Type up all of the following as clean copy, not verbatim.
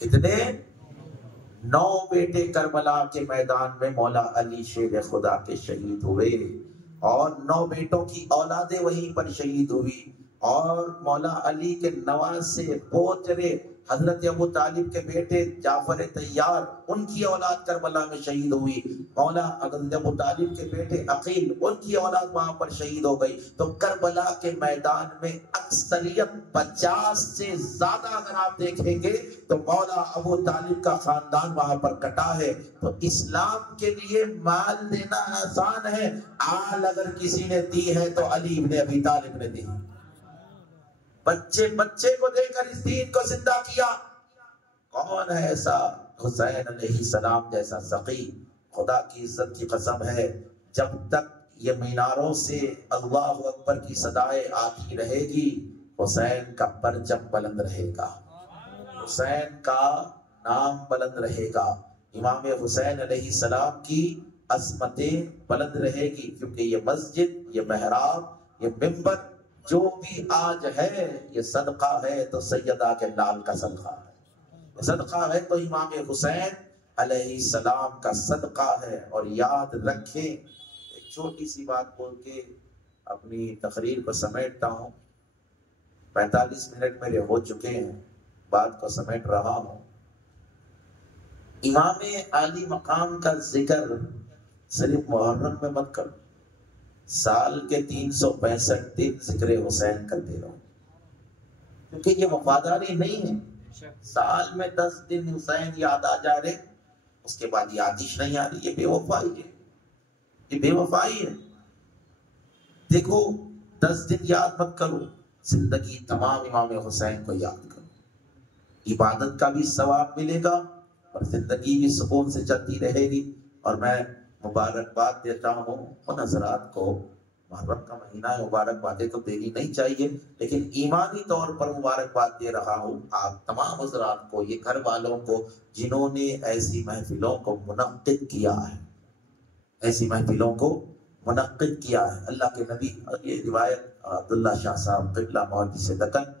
کتنے؟ 9 بیٹے کربلا کے میدان میں مولا علی شیر خدا کے شہید ہوئے، اور 9 بیٹوں کی اولادیں وہیں پر شہید ہوئی، اور مولا علی کے نواسے پوترے حضرت ابو طالب کے بیٹے جعفر طیار، ان کی اولاد کربلا میں شہید ہوئی، مولا حضرت ابو طالب کے بیٹے عقیل، ان کی اولاد وہاں پر شہید ہو گئی۔ تو کربلا کے میدان میں اکثریت 50 سے زیادہ اگر آپ دیکھیں گے تو مولا ابو طالب کا خاندان وہاں پر کٹا ہے۔ تو اسلام کے لیے مال دینا آسان ہے، آل اگر کسی نے دی ہے تو علی ابن ابی طالب نے دی، بچے کو دے کر اس دین کو زندہ کیا۔ کون ہے ایسا؟ حسین علیہ السلام جیسا سقی۔ خدا کی عزت کی قسم ہے، جب تک یہ میناروں سے اللہ اکبر کی صدائیں آتی رہے گی، حسین کا پرچم بلند رہے گا، حسین کا نام بلند رہے گا، امام حسین علیہ السلام کی عظمتیں بلند رہے گی، کیونکہ یہ مسجد، یہ محراب، یہ منبر جو بھی آج ہے یہ صدقہ ہے تو سیدہ کے لال کا صدقہ ہے، صدقہ ہے تو امام حسین علیہ السلام کا صدقہ ہے۔ اور یاد رکھیں، ایک چھوٹی سی بات بول کے اپنی تقریر کو سمیٹتا ہوں، 45 منٹ میرے ہو چکے ہیں، بات کو سمیٹ رہا ہوں۔ امام عالی مقام کا ذکر صرف محرم میں مت کرو، سال کے 365 دن ذکر حسین کرتے رہو، کیونکہ یہ وفاداری نہیں ہے۔ سال میں 10 دن حسین یاد آ جا رہے، اس کے بعد یادش نہیں آ رہی، یہ بے وفائی ہے، یہ بے وفائی ہے۔ دیکھو 10 دن یاد مت کرو، زندگی تمام امام حسین کو یاد کرو، عبادت کا بھی ثواب ملے گا اور زندگی بھی سکون سے چلتی رہے گی۔ اور میں مبارکباد دیتا ہوں ان حضرات کو، محرم کا مہینہ ہے، مبارکبادیں تو دینی نہیں چاہیے، لیکن ایمانی طور پر مبارکباد دے رہا ہوں آپ تمام حضرات کو، یہ گھر والوں کو جنہوں نے ایسی محفلوں کو منعقد کیا ہے، ایسی محفلوں کو منعقد کیا ہے۔ اللہ کے نبی، یہ روایت عبداللہ شاہ صاحب قبلہ محدث دکن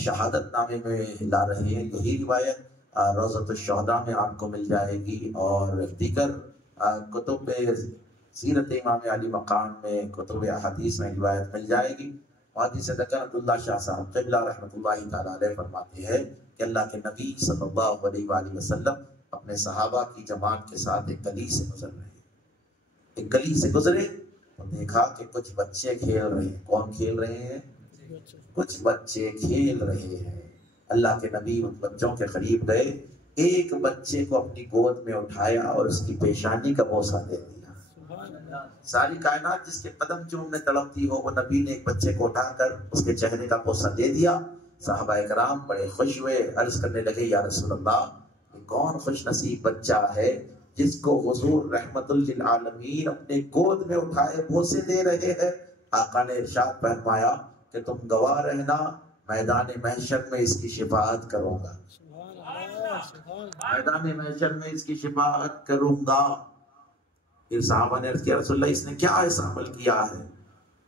شہادت نامے میں لا رہے ہیں، یہی روایت روضۃ الشہداء میں آپ کو مل جائے گی، اور دیگر کتب سیرت امام علی مقام میں، کتب احادیث میں روایت مل جائے گی۔ محدث دکن عبداللہ شاہ صاحب قبلہ رحمۃ اللہ تعالیٰ علیہ فرماتے ہیں کہ اللہ کے نبی صلی اللہ علیہ وآلہ وسلم اپنے صحابہ کی جماعت کے ساتھ ایک گلی سے گزر رہے ہیں، ایک گلی سے گزرے تو دیکھا کہ کچھ بچے کھیل رہے ہیں۔ کون کھیل رہے ہیں؟ کچھ بچے کھیل رہے ہیں۔ اللہ کے نبی ان بچوں کے قریب گئے، ایک بچے کو اپنی گود میں اٹھایا اور اس کی پیشانی کا بوسہ دے دیا۔ ساری کائنات جس کے قدم چومنے تڑپتی ہو، وہ نبی نے ایک بچے کو اٹھا کر اس کے چہرے کا بوسہ دے دیا۔ صحابہ کرام بڑے خوش ہوئے، عرض کرنے لگے یا رسول اللہ، یہ کون خوش نصیب بچہ ہے جس کو حضور رحمت للعالمین اپنے گود میں اٹھائے بوسے دے رہے ہیں؟ آقا نے ارشاد فرمایا کہ تم گواہ رہنا، میدان محشر میں اس کی شفاعت کروں گا، میدان محشر میں اس کی شفاعت کروں گا۔ پھر صحابہ نے عرض کیا رسول اللہ، اس نے کیا ایسا عمل کیا ہے؟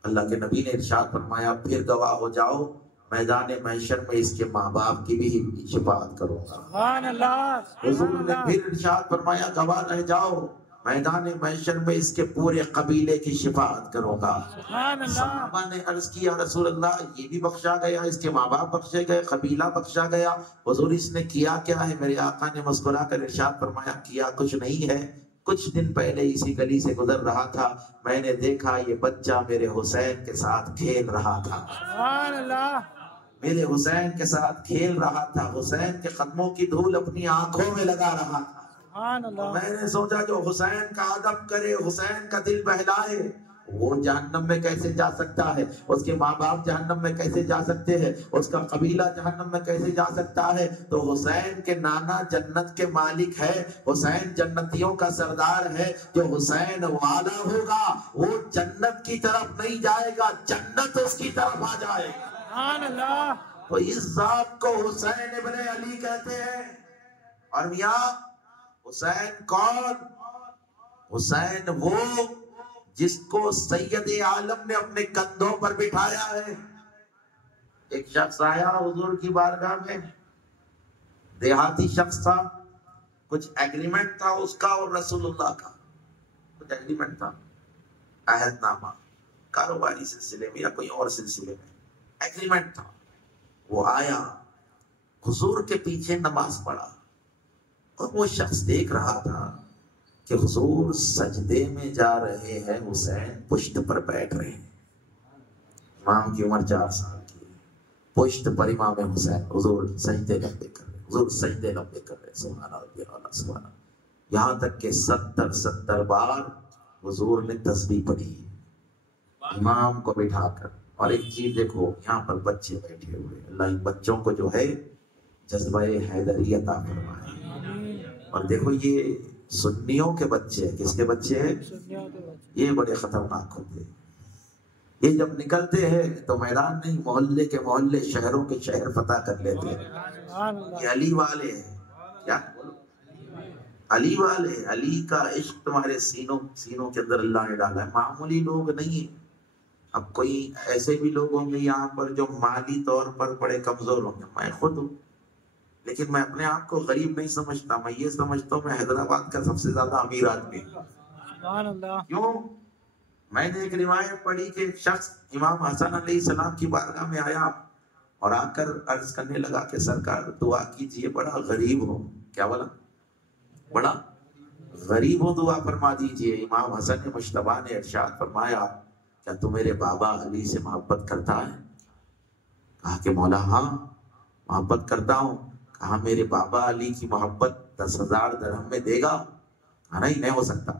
اللہ کے نبی نے ارشاد فرمایا پھر گواہ ہو جاؤ، میدان محشر میں اس کے ماں باپ کی بھی شفاعت کروں گا۔ سبحان اللہ۔ حضور نے پھر ارشاد فرمایا گواہ رہ جاؤ، میدان محشر میں اس کے پورے قبیلے کی شفاعت کروں گا۔ سبحان اللہ۔ صحابہ نے عرض کیا رسول اللہ، یہ بھی بخشا گیا، اس کے ماں باپ بخشے گئے، قبیلہ بخشا گیا؟ حضور اس نے کیا کیا ہے؟ میرے آقا نے مسکرا کر ارشاد فرمایا کیا کچھ نہیں ہے، کچھ دن پہلے اسی گلی سے گزر رہا تھا، میں نے دیکھا یہ بچہ میرے حسین کے ساتھ کھیل رہا تھا، سبحان اللہ، میرے حسین کے ساتھ کھیل رہا تھا، حسین کے قدموں کی دھول اپنی آنکھوں میں لگا رہا تھا، سبحان اللہ۔ میں نے سوچا جو حسین کا ادب کرے، حسین کا دل بہلائے، وہ جہنم میں کیسے جا سکتا ہے؟ اس کے ماں باپ جہنم میں کیسے جا سکتے ہیں؟ اس کا قبیلہ جہنم میں کیسے جا سکتا ہے؟ تو حسین کے نانا جنت کے مالک ہے، حسین جنتیوں کا سردار ہے، جو حسین والا ہوگا وہ جنت کی طرف نہیں جائے گا، جنت اس کی طرف آ جائے گا، سبحان اللہ۔ تو اس ذات کو حسین ابن علی کہتے ہیں۔ اور میاں حسین کون؟ حسین وہ جس کو سید عالم نے اپنے کندھوں پر بٹھایا ہے۔ ایک شخص آیا حضور کی بارگاہ میں، دیہاتی شخص تھا، کچھ ایگریمنٹ تھا اس کا اور رسول اللہ کا، کچھ ایگریمنٹ تھا، عہد نامہ، کاروباری سلسلے میں یا کوئی اور سلسلے میں ایگریمنٹ تھا۔ وہ آیا، حضور کے پیچھے نماز پڑھا، اور وہ شخص دیکھ رہا تھا کہ حضور سجدے میں جا رہے ہیں، حسین پشت پر بیٹھ رہے ہیں۔ امام کی عمر 4 سال کی ہے، پشت پر امام حسین، حضور سجدے لمبے کر رہے، حضور سجدے لمبے کر رہے، سبحان ربی الاعلیٰ سبحان اللہ۔ یہاں تک کہ 70 بار حضور نے تسبیح پڑھی امام کو بٹھا کر۔ اور ایک چیز دیکھو، یہاں پر بچے بیٹھے ہوئے، اللہ ان بچوں کو جو ہے جذبہ حیدری عطا فرمائے۔ اور دیکھو یہ سنیوں کے بچے، کس کے بچے ہیں؟ یہ بڑے خطرناک ہوتے ہیں۔ یہ جب نکلتے ہیں تو میدان نہیں، محلے کے محلے، شہروں کے شہر فتح کر لیتے ہیں۔ یہ علی والے ہیں، کیا علی والے، علی کا عشق تمہارے سینوں کے اندر اللہ نے ڈالا ہے، معمولی لوگ نہیں ہیں۔ اب کوئی ایسے بھی لوگ ہوں گے یہاں پر جو مالی طور پر بڑے کمزور ہوں گے، میں خود ہوں، لیکن میں اپنے آپ کو غریب نہیں سمجھتا، میں یہ سمجھتا ہوں میں حیدرآباد کا سب سے زیادہ امیر آدمی ہوں۔ کیوں؟ میں نے ایک روایت پڑھی کہ ایک شخص امام حسن علیہ السلام کی بارگاہ میں آیا اور آ کر عرض کرنے لگا کہ سرکار دعا کیجئے، بڑا غریب ہو۔ کیا بولا؟ بڑا غریب ہو، دعا فرما دیجئے۔ امام حسن مجتبیٰ نے ارشاد فرمایا، کیا تو میرے بابا علی سے محبت کرتا ہے؟ کہا کہ مولا ہاں محبت کرتا ہوں۔ کہا میرے بابا علی کی محبت 10,000 درہم میں دے گا؟ کہا نہیں ہو سکتا۔